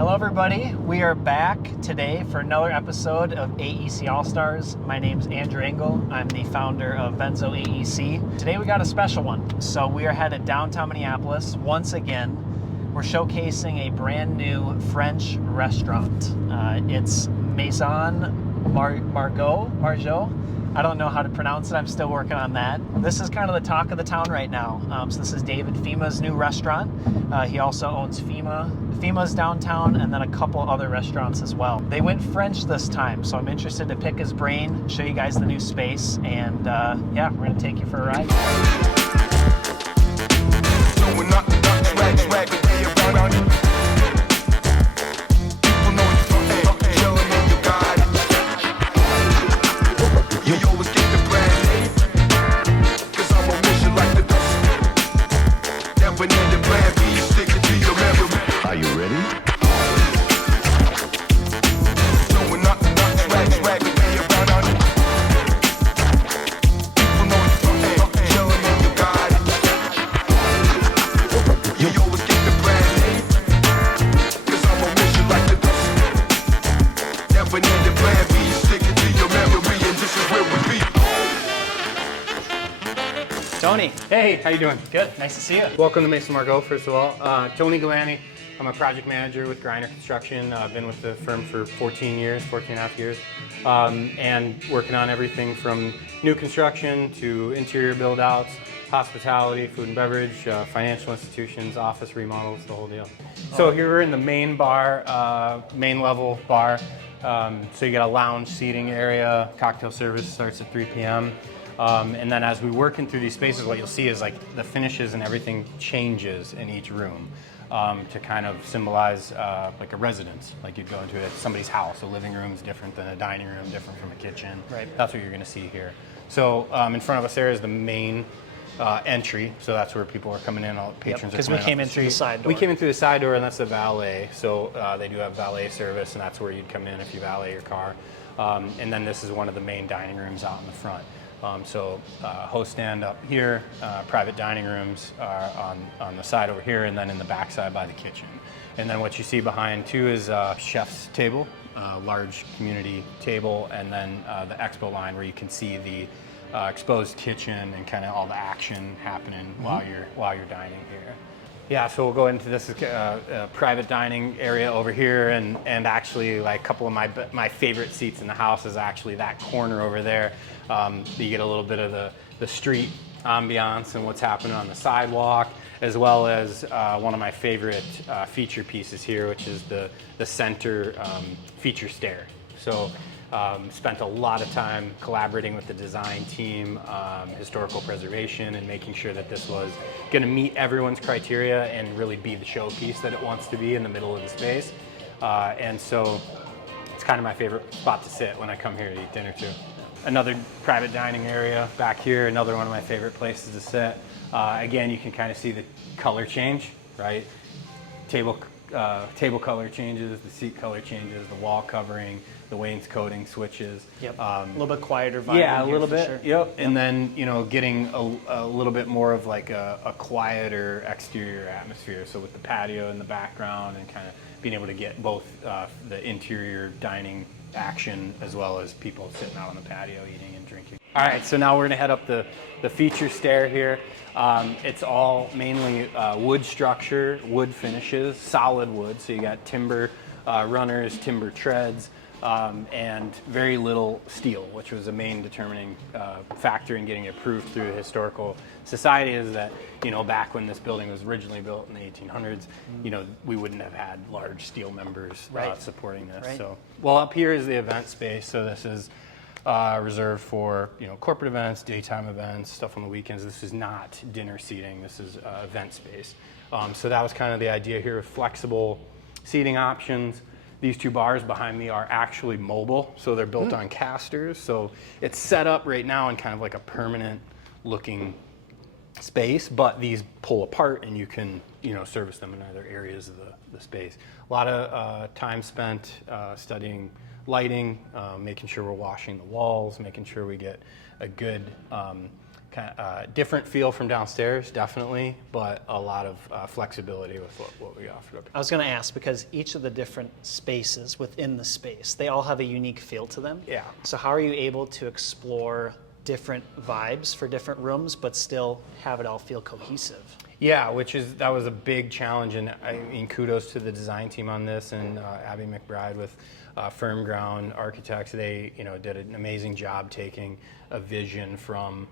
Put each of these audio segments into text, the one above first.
Hello everybody, we are back today for another episode of AEC All-Stars. My name's Andrew Engel, I'm the founder of Vnzo AEC. Today we got a special one. So we are headed downtown Minneapolis once again. We're showcasing a brand new French restaurant. It's Maison Margaux. I don't know how to pronounce it, I'm still working on that. This is kind of the talk of the town right now. So this is David Fhima's new restaurant. He also owns Fhima's downtown, and then a couple other restaurants as well. They went French this time, so I'm interested to pick his brain, show you guys the new space, and yeah, we're gonna take you for a ride. Are you ready? Tony. Hey, how you doing? Good, nice to see you. Welcome to Maison Margaux, first of all. Tony Ghilani, I'm a project manager with Greiner Construction. I've been with the firm for 14 and a half years, and working on everything from new construction to interior build-outs, hospitality, food and beverage, financial institutions, office remodels, the whole deal. So here we're in the main bar, main level bar. So you got a lounge seating area, cocktail service starts at 3 p.m. And then as we working through these spaces, what you'll see is like the finishes and everything changes in each room to kind of symbolize like a residence, like you'd go into somebody's house. A living room is different than a dining room, different from a kitchen. Right. That's what you're going to see here. So in front of us there is the main entry, so that's where people are coming in, all patrons are because we coming came up in through the side door. We came in through the side door, and that's the valet. So they do have valet service, and that's where you'd come in if you valet your car. And then this is one of the main dining rooms out in the front. Host stand up here, private dining rooms are on the side over here, and then in the back side by the kitchen. And then what you see behind too is chef's table, large community table, and then the expo line where you can see the exposed kitchen and kind of all the action happening while you're dining here. Yeah, so we'll go into this private dining area over here, and actually like a couple of my favorite seats in the house is actually that corner over there. You get a little bit of the street ambiance and what's happening on the sidewalk, as well as one of my favorite feature pieces here, which is the center feature stair. So spent a lot of time collaborating with the design team, historical preservation, and making sure that this was going to meet everyone's criteria and really be the showpiece that it wants to be in the middle of the space. And so it's kind of my favorite spot to sit when I come here to eat dinner too. Another private dining area back here, another one of my favorite places to sit. Again, you can kind of see the color change, right? Table color changes, the seat color changes, the wall covering, the wainscoting switches. Yep. A little bit quieter vibe. Yeah, a little bit. Sure. Yep. And then getting a little bit more of like a quieter exterior atmosphere. So with the patio in the background and kind of being able to get both the interior dining action as well as people sitting out on the patio eating and drinking. All right, so now we're gonna head up the feature stair here. It's all mainly wood structure, wood finishes, solid wood. So you got timber runners, timber treads, and very little steel, which was a main determining factor in getting it approved through the Historical Society. Is that back when this building was originally built in the 1800s, we wouldn't have had large steel members supporting this. Right. So, well, up here is the event space. So this is reserved for corporate events, daytime events, stuff on the weekends. This is not dinner seating. This is event space. So that was kind of the idea here of flexible seating options. These two bars behind me are actually mobile, so they're built on casters. So it's set up right now in kind of like a permanent looking space, but these pull apart and you can service them in other areas of the space. A lot of time spent studying lighting, making sure we're washing the walls, making sure we get a good different feel from downstairs, definitely, but a lot of flexibility with what we offer up here. I was going to ask, because each of the different spaces within the space, they all have a unique feel to them. Yeah. So how are you able to explore different vibes for different rooms, but still have it all feel cohesive? Yeah, that was a big challenge, and I mean, kudos to the design team on this, and Abby McBride with Firm Ground Architects. They did an amazing job taking a vision from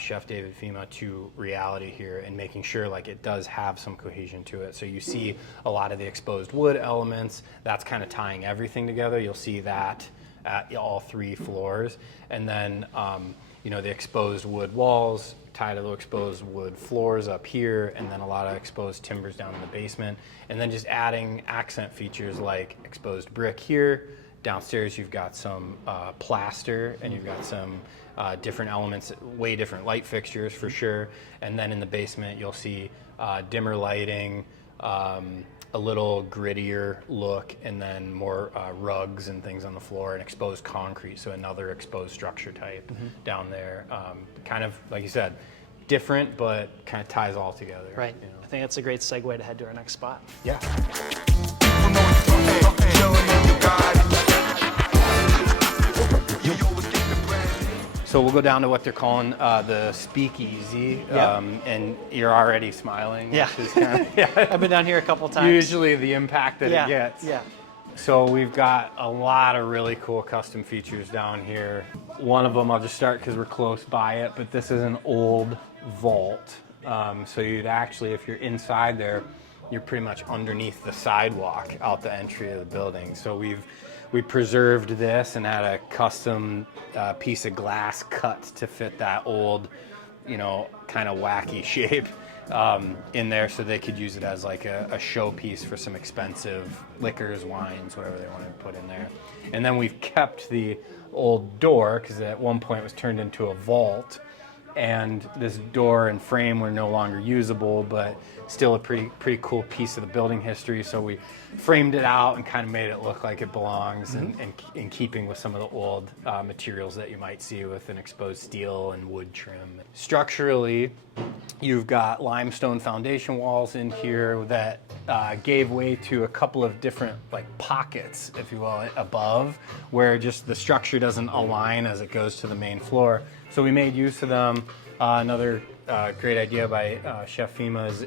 Chef David Fhima to reality here, and making sure like it does have some cohesion to it. So you see a lot of the exposed wood elements. That's kind of tying everything together. You'll see that at all 3 floors, and then the exposed wood walls tie to the exposed wood floors up here, and then a lot of exposed timbers down in the basement, and then just adding accent features like exposed brick here. Downstairs you've got some plaster, and you've got some different elements, way different light fixtures for sure, and then in the basement you'll see dimmer lighting, a little grittier look, and then more rugs and things on the floor, and exposed concrete, so another exposed structure type down there. Kind of, like you said, different, but kind of ties all together. Right. I think that's a great segue to head to our next spot. Yeah. So we'll go down to what they're calling the Speakeasy, and you're already smiling. Yeah. Which is kind of, I've been down here a couple times. usually the impact that it gets. Yeah. So we've got a lot of really cool custom features down here. One of them, I'll just start because we're close by it, but this is an old vault. So you'd actually, if you're inside there, you're pretty much underneath the sidewalk out the entry of the building. So we preserved this and had a custom piece of glass cut to fit that old, kind of wacky shape in there, so they could use it as like a showpiece for some expensive liquors, wines, whatever they wanted to put in there. And then we've kept the old door, because at one point it was turned into a vault, and this door and frame were no longer usable, but still a pretty cool piece of the building history. So we framed it out and kind of made it look like it belongs, and in keeping with some of the old materials that you might see with an exposed steel and wood trim. Structurally, you've got limestone foundation walls in here that gave way to a couple of different pockets, if you will, above, where just the structure doesn't align as it goes to the main floor. So we made use of them. Another great idea by Chef Fhima is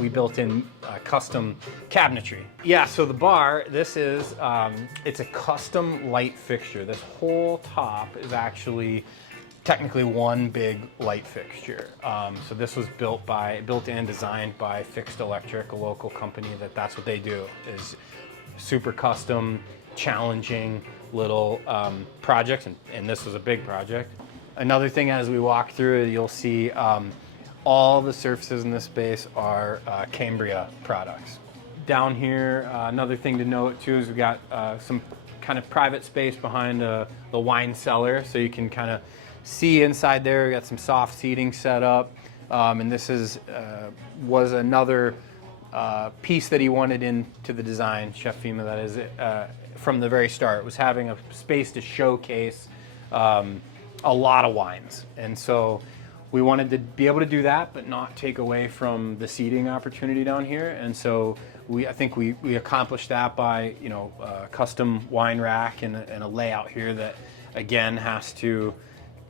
we built in custom cabinetry. Yeah, so the bar, this is, it's a custom light fixture. This whole top is actually technically one big light fixture. So this was built and designed by Fixed Electric, a local company that's what they do, is super custom, challenging little projects, and this was a big project. Another thing, as we walk through it, you'll see all the surfaces in this space are Cambria products. Down here, another thing to note too is we've got some kind of private space behind the wine cellar, so you can kind of see inside there. We got some soft seating set up, and this was another piece that he wanted into the design, Chef Fhima, that is, from the very start, was having a space to showcase a lot of wines. And so we wanted to be able to do that, but not take away from the seating opportunity down here. And so I think we accomplished that by a custom wine rack and a layout here that, again, has to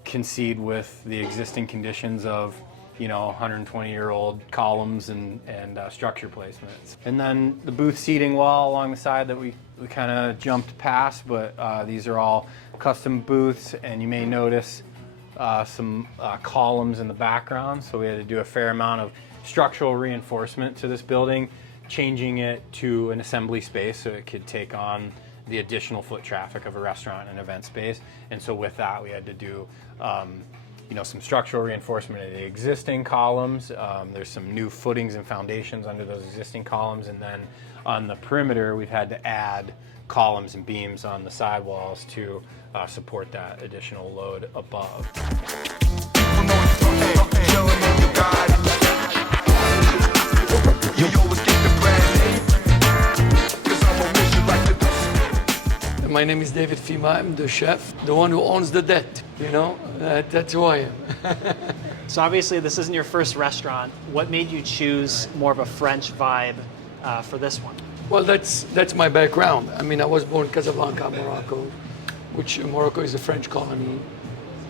concede with the existing conditions of 120-year-old columns and structure placements. And then the booth seating wall along the side that we kind of jumped past, but these are all custom booths, and you may notice some columns in the background. So we had to do a fair amount of structural reinforcement to this building, changing it to an assembly space so it could take on the additional foot traffic of a restaurant and event space. And so with that, we had to do some structural reinforcement of the existing columns. There's some new footings and foundations under those existing columns, and then on the perimeter we've had to add columns and beams on the sidewalls to support that additional load above. my name is David Fhima. I'm the chef, the one who owns the debt, you know? That's who I am. So obviously this isn't your first restaurant. What made you choose more of a French vibe for this one? Well, that's my background. I mean, I was born in Casablanca, Morocco, which Morocco is a French colony.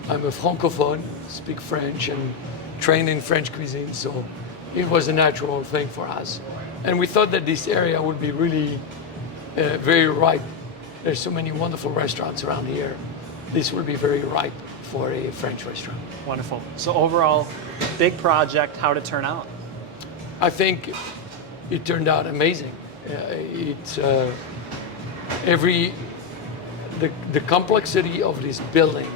I'm a francophone, speak French and trained in French cuisine, so it was a natural thing for us. And we thought that this area would be really very ripe. There's so many wonderful restaurants around here. This will be very ripe for a French restaurant. Wonderful. So overall, big project, how'd it turn out? I think it turned out amazing. It's the complexity of this building,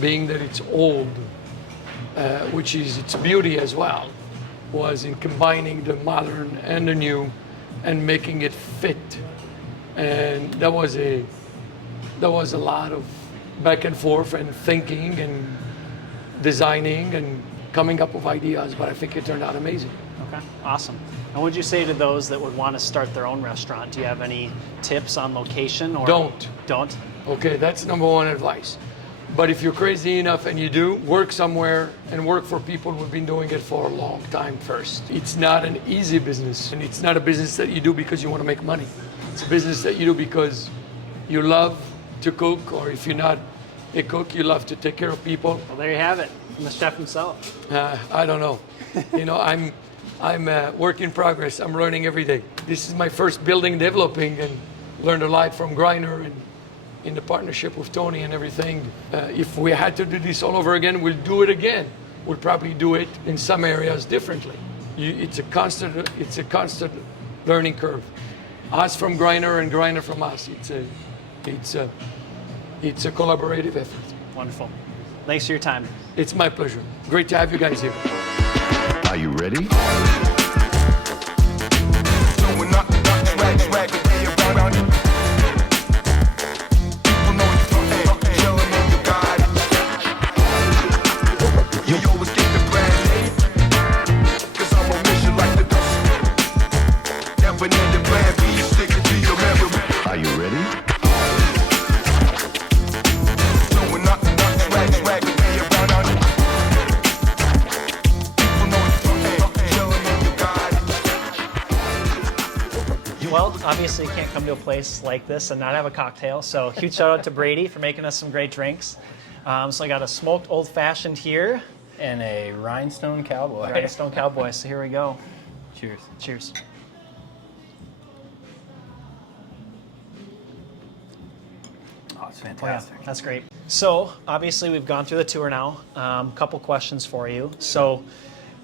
being that it's old, which is its beauty as well, was in combining the modern and the new and making it fit. And that was a lot of back and forth and thinking and designing and coming up with ideas, but I think it turned out amazing. Okay, awesome. And what would you say to those that would want to start their own restaurant? Do you have any tips on location? Or Don't. Don't? Okay, that's number one advice. But if you're crazy enough and you do, work somewhere and work for people who've been doing it for a long time first. It's not an easy business, and it's not a business that you do because you want to make money. It's a business that you do because you love to cook, or if you're not a cook, you love to take care of people. Well, there you have it, from the chef himself. I don't know. You know, I'm a work in progress. I'm learning every day. This is my first building developing, and learned a lot from Greiner and in the partnership with Tony and everything. If we had to do this all over again, we'll do it again. We'll probably do it in some areas differently. It's a constant learning curve. Us from Greiner and Greiner from us. It's a collaborative effort. Wonderful. Thanks for your time. It's my pleasure. Great to have you guys here. Are you ready? Are you ready? Well, obviously you can't come to a place like this and not have a cocktail, so huge shout out to Brady for making us some great drinks. So I got a smoked old fashioned here. And a rhinestone cowboy. Rhinestone Cowboy, so here we go. Cheers. Cheers. Oh, it's Oh, yeah, fantastic. that's great. So obviously we've gone through the tour now. Couple questions for you. So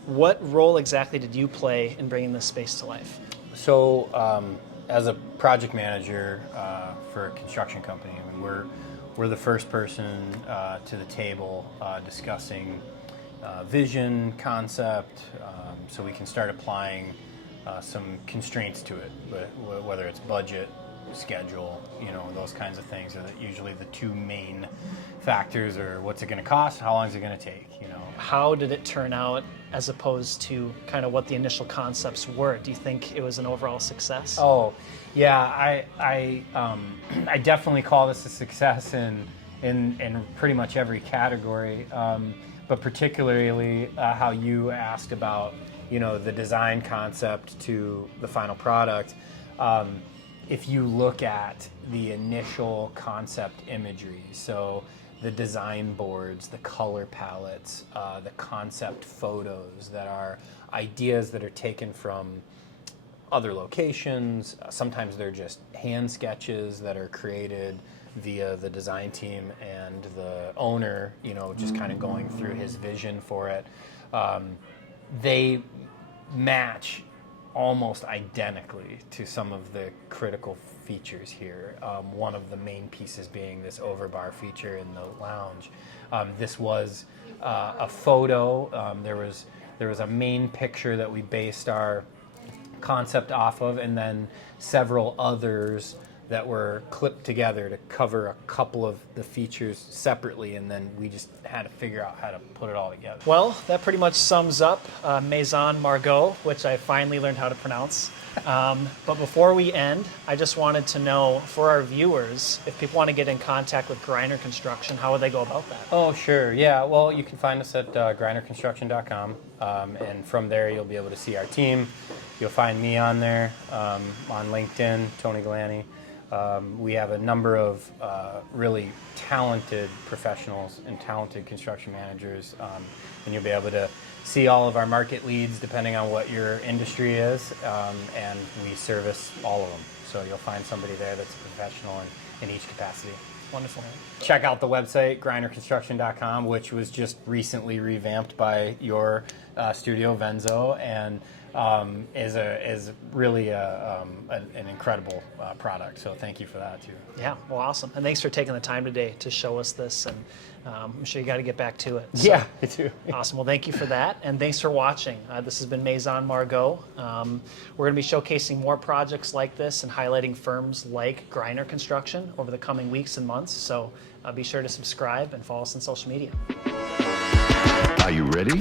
what role exactly did you play in bringing this space to life? So, as a project manager for a construction company, I mean, we're the first person to the table discussing vision, concept, so we can start applying some constraints to it, whether it's budget, schedule, you know, those kinds of things are usually the two main factors, or what's it going to cost, how long is it going to take, you know. How did it turn out as opposed to kind of what the initial concepts were? Do you think it was an overall success? Oh, yeah, I definitely call this a success in pretty much every category, but particularly how you asked about, you know, the design concept to the final product. If you look at the initial concept imagery, so the design boards, the color palettes, the concept photos that are ideas that are taken from other locations. Sometimes they're just hand sketches that are created via the design team and the owner, you know, just kind of going through his vision for it. They match almost identically to some of the critical features here. One of the main pieces being this overbar feature in the lounge. This was a photo. There was a main picture that we based our concept off of, and then several others that were clipped together to cover a couple of the features separately, and then we just had to figure out how to put it all together. Well, that pretty much sums up Maison Margaux, which I finally learned how to pronounce. But before we end, I just wanted to know for our viewers, if people want to get in contact with Greiner Construction, how would they go about that? Oh, sure. Yeah. Well, you can find us at greinerconstruction.com, and from there you'll be able to see our team. You'll find me on there, on LinkedIn, Tony Ghilani. We have a number of really talented professionals and talented construction managers, and you'll be able to see all of our market leads depending on what your industry is, and we service all of them. So you'll find somebody there that's a professional in each capacity. Wonderful. Check out the website, greinerconstruction.com, which was just recently revamped by your studio, Vnzo, and is really an incredible product. So thank you for that too. Yeah, well, awesome. And thanks for taking the time today to show us this. And I'm sure you got to get back to it. So, yeah, I do. Awesome. Well, thank you for that. And thanks for watching. This has been Maison Margaux. We're going to be showcasing more projects like this and highlighting firms like Greiner Construction over the coming weeks and months. So be sure to subscribe and follow us on social media. Are you ready?